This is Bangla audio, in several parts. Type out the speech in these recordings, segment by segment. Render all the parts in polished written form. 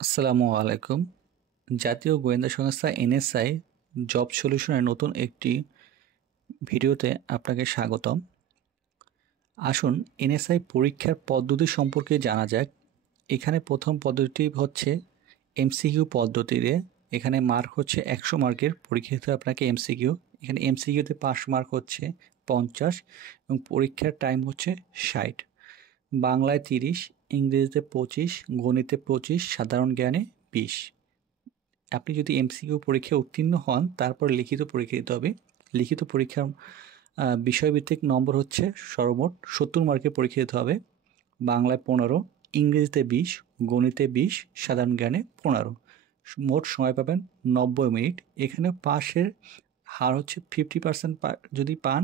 আসসালামু আলাইকুম। জাতীয় গোয়েন্দা সংস্থা এনএসআই জব সলিউশনের নতুন একটি ভিডিওতে আপনাকে স্বাগতম। আসুন এনএসআই পরীক্ষার পদ্ধতি সম্পর্কে জানা যাক। এখানে প্রথম পদ্ধতি হচ্ছে এমসিকিউ পদ্ধতিতে। এখানে মার্ক হচ্ছে 100 মার্কের, পরীক্ষিত আপনাকে এমসিকিউ। এখানে এমসিকিউতে পাস মার্ক হচ্ছে 50 এবং পরীক্ষার টাইম হচ্ছে 60। বাংলায় 30, ইংরেজিতে 25, গণিতে 25, সাধারণ জ্ঞানে 20। আপনি যদি এমসিকিউ পরীক্ষায় উত্তীর্ণ হন তারপর লিখিত পরীক্ষা দিতে হবে। লিখিত পরীক্ষার বিষয়ভিত্তিক নম্বর হচ্ছে সর্বমোট 70 মার্কের পরীক্ষা দিতে হবে। বাংলায় 15, ইংরেজিতে 20, গণিতে 20, সাধারণ জ্ঞানে 15। মোট সময় পাবেন 90 মিনিট। এখানে পাশের হার হচ্ছে 50% যদি পান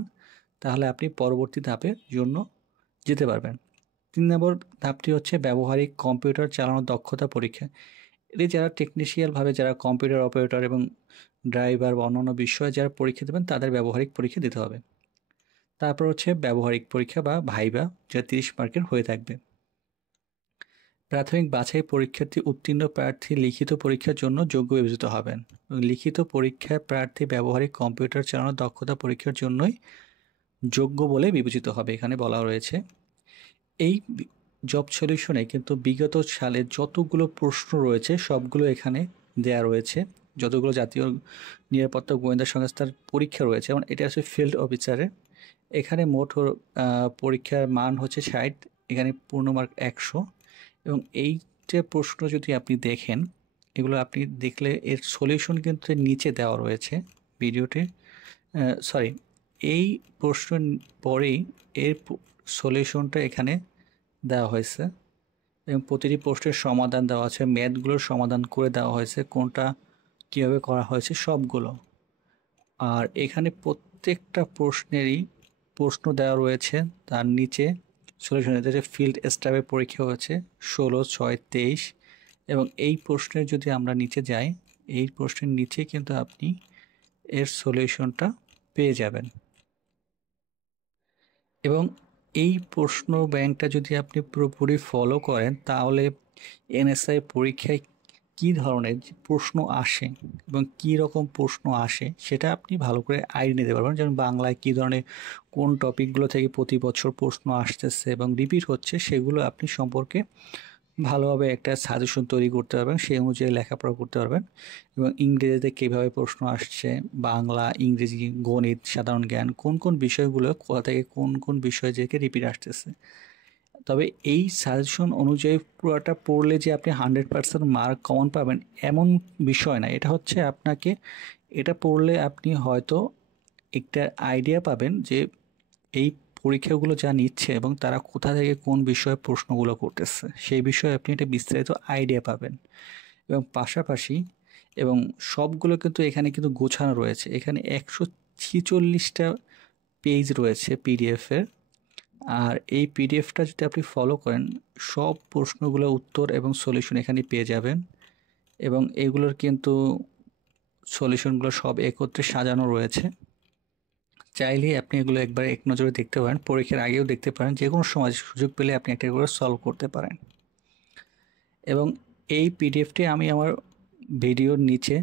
তাহলে আপনি পরবর্তী ধাপের জন্য যেতে পারবেন। 3 নম্বর ধাপটি হচ্ছে ব্যবহারিক কম্পিউটার চালানোর দক্ষতা পরীক্ষা। এটি যারা টেকনিশিয়ালভাবে যারা কম্পিউটার অপারেটর এবং ড্রাইভার বা অন্যান্য বিষয়ে যারা পরীক্ষা দেবেন তাদের ব্যবহারিক পরীক্ষা দিতে হবে। তারপর হচ্ছে ব্যবহারিক পরীক্ষা বা ভাইভা, যা 30 মার্কের হয়ে থাকবে। প্রাথমিক বাছাই পরীক্ষার্থী উত্তীর্ণ প্রার্থী লিখিত পরীক্ষার জন্য যোগ্য বিবেচিত হবেন। লিখিত পরীক্ষায় প্রার্থী ব্যবহারিক কম্পিউটার চালানোর দক্ষতা পরীক্ষার জন্যই যোগ্য বলে বিবেচিত হবে, এখানে বলা রয়েছে। এই জব সলিউশনে কিন্তু বিগত সালে যতগুলো প্রশ্ন রয়েছে সবগুলো এখানে দেয়া রয়েছে। যতগুলো জাতীয় নিরাপত্তা গোয়েন্দা সংস্থার পরীক্ষা রয়েছে, এবং এটা হচ্ছে ফিল্ড অফিসারের। এখানে মোট পরীক্ষার মান হচ্ছে 60, এখানে পূর্ণ মার্ক 100। এবং এইটা প্রশ্ন যদি আপনি দেখেন, এগুলো আপনি দেখলে এর সলিউশন কিন্তু নিচে দেওয়া রয়েছে ভিডিওতে। সরি, এই প্রশ্ন পরেই এর সলিউশনটা এখানে দেওয়া হয়েছে এবং প্রতিটি প্রশ্নের সমাধান দেওয়া আছে, ম্যাথগুলোর সমাধান করে দেওয়া হয়েছে, কোনটা কীভাবে করা হয়েছে সবগুলো। আর এখানে প্রত্যেকটা প্রশ্নেরই প্রশ্ন দেওয়া রয়েছে, তার নিচে সলিউশন হচ্ছে। ফিল্ড স্টাফের পরীক্ষা হয়েছে 16/6/23। এবং এই প্রশ্নের যদি আমরা নিচে যাই, এই প্রশ্নের নিচে কিন্তু আপনি এর সলিউশনটা পেয়ে যাবেন। এবং এই প্রশ্ন ব্যাংকটা যদি আপনি পুরোপুরি ফলো করেন তাহলে এনএসআই পরীক্ষায় কী ধরনের প্রশ্ন আসে এবং কী রকম প্রশ্ন আসে সেটা আপনি ভালো করে আইডিয়া নিতে পারবেন। যেমন বাংলায় কী ধরনের কোন টপিকগুলো থেকে প্রতি বছর প্রশ্ন আসতেছে এবং রিপিট হচ্ছে, সেগুলো আপনি সম্পর্কে ভালোভাবে একটা সাজেশন তৈরি করতে পারবেন, সেই অনুযায়ী লেখাপড়া করতে পারবেন। এবং ইংরেজিতে কীভাবে প্রশ্ন আসছে, বাংলা, ইংরেজি, গণিত, সাধারণ জ্ঞান, কোন কোন বিষয়গুলো কোথা থেকে কোন কোন বিষয় থেকে রিপিট আসতেছে। তবে এই সাজেশন অনুযায়ী পুরোটা পড়লে যে আপনি 100% মার্ক কমন পাবেন এমন বিষয় না। এটা হচ্ছে আপনাকে, এটা পড়লে আপনি হয়তো একটা আইডিয়া পাবেন যে এই পরীক্ষাগুলো যা নিচ্ছে এবং তারা কোথা থেকে কোন বিষয়ে প্রশ্নগুলো করতেছে, সেই বিষয়ে আপনি একটা বিস্তারিত আইডিয়া পাবেন। এবং পাশাপাশি এবং সবগুলো কিন্তু এখানে কিন্তু গোছানো রয়েছে। এখানে 146টা পেজ রয়েছে পিডিএফের। আর এই পিডিএফটা যদি আপনি ফলো করেন, সব প্রশ্নগুলোর উত্তর এবং সলিউশন এখানে পেয়ে যাবেন। এবং এগুলোর কিন্তু সলিউশনগুলো সব একত্রে সাজানো রয়েছে। চাইলেই আপনি এগুলো একবার এক নজরে দেখতে পারেন, পরীক্ষার আগেও দেখতে পারেন, যে কোনো সময় সুযোগ পেলে আপনি একটা করে সলভ করতে পারেন। এবং এই পিডিএফটি আমি আমার ভিডিওর নিচে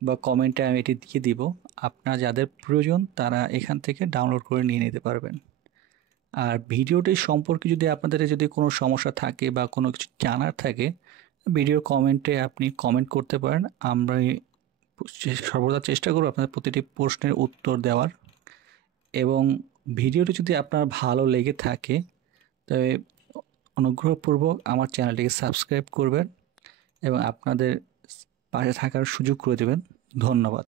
বা কমেন্টে আমি এটি দিয়ে দিব। আপনার যাদের প্রয়োজন তারা এখান থেকে ডাউনলোড করে নিয়ে নিতে পারবেন। আর ভিডিওটি সম্পর্কে যদি আপনাদের যদি কোনো সমস্যা থাকে বা কোনো কিছু জানার থাকে, ভিডিওর কমেন্টে আপনি কমেন্ট করতে পারেন। আমরা সর্বদা চেষ্টা করব আপনাদের প্রতিটি প্রশ্নের উত্তর দেওয়ার। এবং ভিডিওটি যদি আপনার ভালো লেগে থাকে তবে অনুগ্রহপূর্বক আমার চ্যানেলটিকে সাবস্ক্রাইব করবেন এবং আপনাদের পাশে থাকার সুযোগ করে দেবেন। ধন্যবাদ।